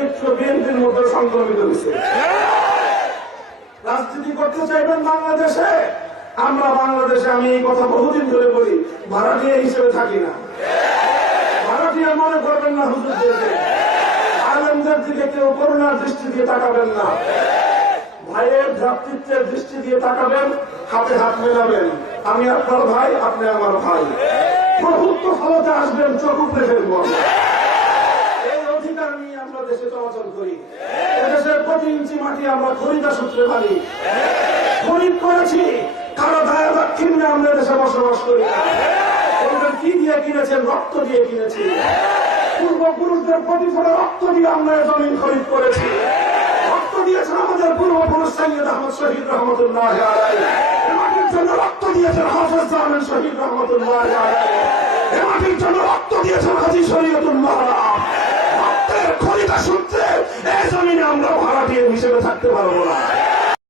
চরিত্র বিএনপির মধ্যে সংক্রমিত হয়েছে। রাজনীতি করতে চাইবেন বাংলাদেশে, আমরা বাংলাদেশে, আমি এই কথা বহুদিন ধরে বলি, ভাড়াটিয়া হিসেবে থাকি না। ভাড়াটিয়া মনে করবেন না হুজুরদেরকে, আলেমদের দিকে কেউ করুণার দৃষ্টি দিয়ে তাকাবেন না। ভাইয়ের ভ্রাতৃত্বের দৃষ্টি দিয়ে তাকাবেন, হাতে হাত মেলাবেন। আমি আপনার ভাই, আপনি আমার ভাই। প্রভুত্ব ক্ষমতা আসবেন, চোখ উপড়ে ফেলবো। এই অধিকার নিয়ে আমরা দেশে চলাচল করি। এদেশের প্রতি ইঞ্চি মাটি আমরা খরিদা সূত্রে পারি, খরিদ করেছি। কারো দায়া দাক্ষিণ্যে আমরা দেশে বসবাস করি না। ওদের কি দিয়ে কিনেছেন? রক্ত দিয়ে কিনেছি। পূর্বপুরুষদের প্রতিফলে রক্ত দিয়ে আমরা জমিন খরিদ করেছি। রক্ত দিয়েছেন আমাদের পূর্বপুরুষ সৈয়দ আহমদ শহীদ রহমতুল্লাহ আলাইহি। এ মাটির জন্য রক্ত দিয়েছেন হাফেজ জামান শহীদ রহমতুল্লাহ আলাইহি। এ মাটির জন্য রক্ত দিয়েছেন হাজী শরীয়তুল্লাহ। রক্তের খরিদা সূত্রে এই জমিনে আমরা ভাড়াটিয়া হিসেবে থাকতে পারবো না।